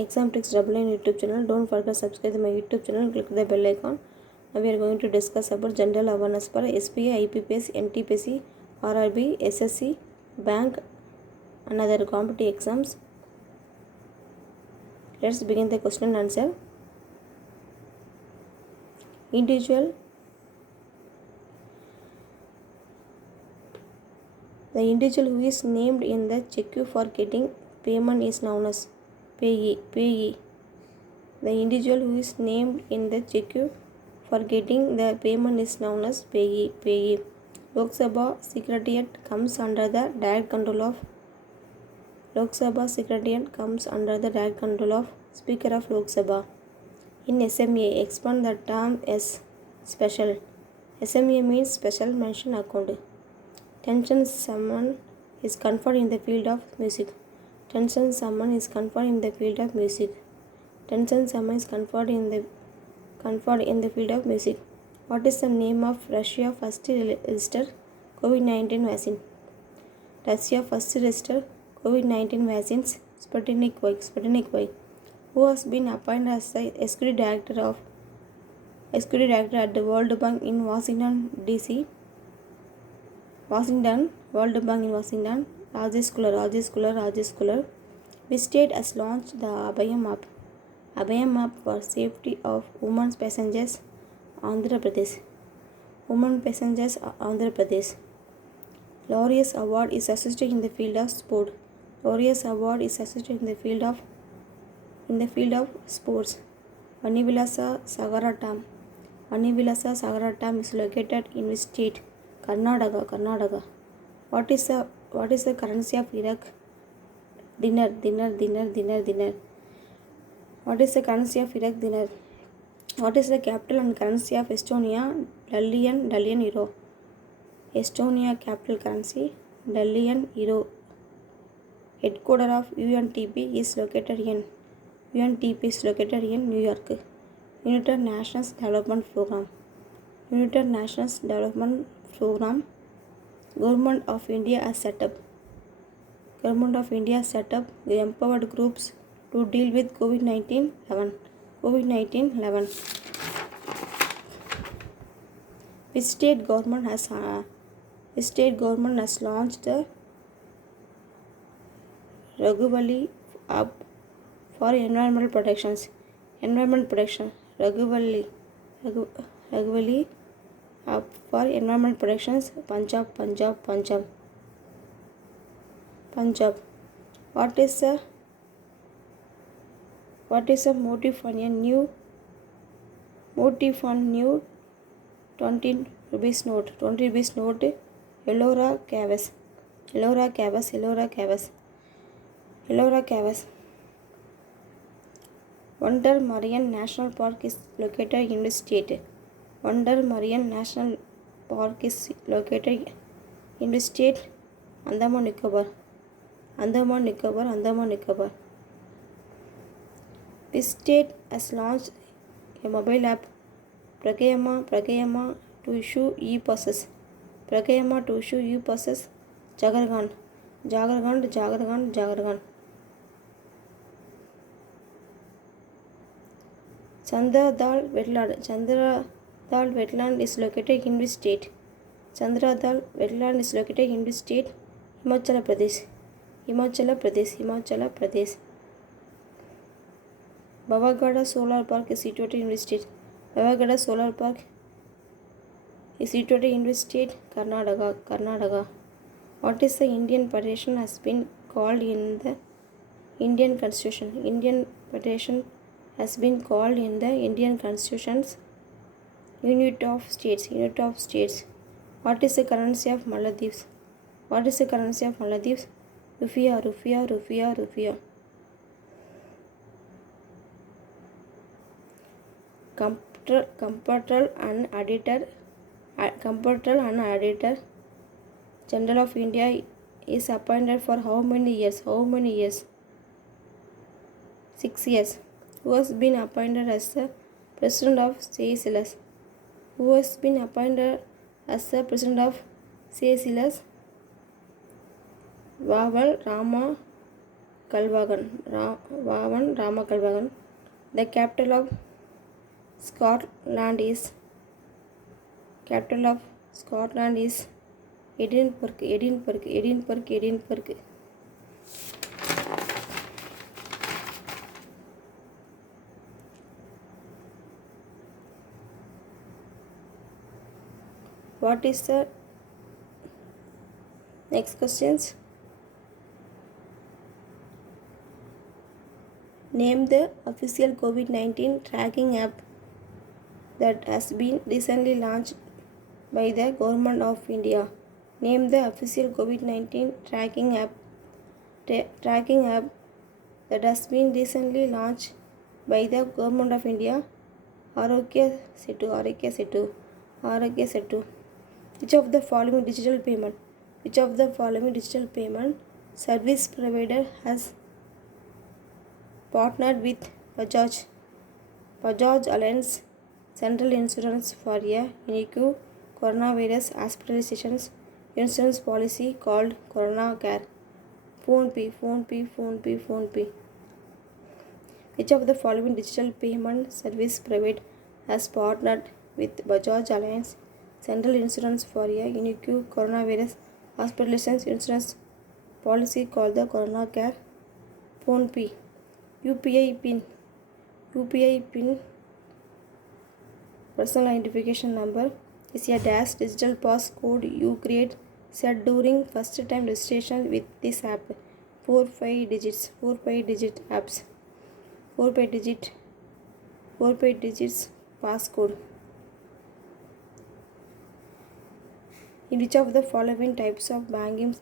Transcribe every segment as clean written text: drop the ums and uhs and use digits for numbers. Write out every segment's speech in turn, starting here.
Exam Tricks Double YouTube channel. Don't forget to subscribe to my YouTube channel. Click the bell icon. Now we are going to discuss about general awareness for SPI, IPPS, NTPC, RRB, SSC, Bank, and other competitive exams. Let's begin the question and answer. The individual who is named in the check for getting payment is known as payee. The individual who is named in the check for getting the payment is known as payee. Lok Sabha Secretariat comes under the direct control of Speaker of Lok Sabha. In SMA, expand the term as special. SMA means special mention account. Tension summon is conferred in the field of music. Tension summon is conferred in the field of music. What is the name of Russia first registered COVID-19 vaccine? Russia first registered COVID-19 vaccines Sputnik V. Who has been appointed as the executive director at the World Bank in Washington DC. World Bank in Washington. Rajesh Kular. Which state has launched the Abhayam app for safety of women passengers? Andhra Pradesh. Laureus Award is associated in the field of sport. Sports. Vanivilasa Sagara Dam is located in which state? Karnataka. What is the currency of Iraq? Dinar. What is the currency of Iraq? Dinar. What is the capital and currency of Estonia? Dalian euro. Estonia capital currency Dalian euro. Headquarters of UNDP is located in New York. United Nations Development Program. Government of India has set up the empowered groups to deal with COVID-19. Which state government has launched the Raghuvalli app for environmental protection. Raghuvalli app for environmental protections. Punjab. What is the motive on a new 20 rupees note? Ellora Caves. Wonder Marian National Park is located in the state. Andaman Nicobar. This state has launched a mobile app, Pragayama, to issue e-passes. Jagargand. Chandradal wetland is located in which state? Himachal Pradesh. Bavagada Solar Park is situated in which state? Karnataka. What is the Indian Federation has been called in the Indian Constitution? Unit of states. What is the currency of Maldives? Rupiah. Comptroller and Auditor General of India is appointed for how many years? 6 years. Who has been appointed as the President of Seychelles? Vaval Kalvagan, Vavan Rama Kalvagan. The capital of Scotland is Edinburgh. What is the next questions? Name the official COVID-19 tracking app that has been recently launched by the Government of India. Name the official COVID-19 tracking app that has been recently launched by the Government of India. Arogya Setu. Which of the following digital payment service provider has partnered with Bajaj Allianz General Insurance for a unique coronavirus hospitalization insurance policy called Corona Care? PhonePe. Which of the following digital payment service provider has partnered with Bajaj Allianz General Insurance for a unique coronavirus hospitalization insurance policy called the Corona Care? PhonePe. UPI PIN personal identification number is a dash digital passcode you create set during first time registration with this app. 4-5 digits apps. 4-5 digits passcode. In which of the following types of banking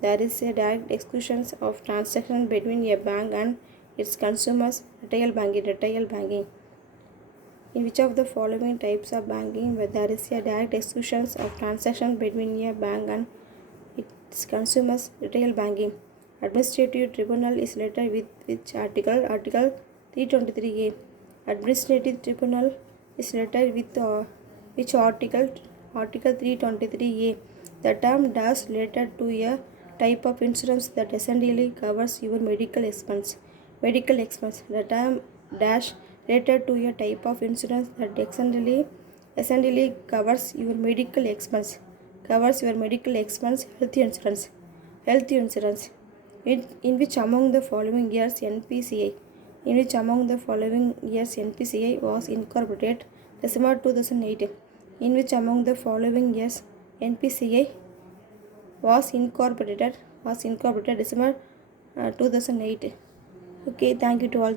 there is a direct exclusion of transaction between a bank and its consumers? Retail banking. In which of the following types of banking where there is a direct exclusion of transaction between a bank and its consumers? Retail banking. Administrative tribunal is letter with which article? Article 323A. Administrative tribunal is letter with which article? Article 323A. The term dash related to a type of insurance that essentially covers your medical expense. The term dash related to a type of insurance that essentially covers your medical expense. Health insurance. In which among the following years NPCI was incorporated? December 2008. In which among the following years NPCI was incorporated? December 2008. Okay, thank you to all.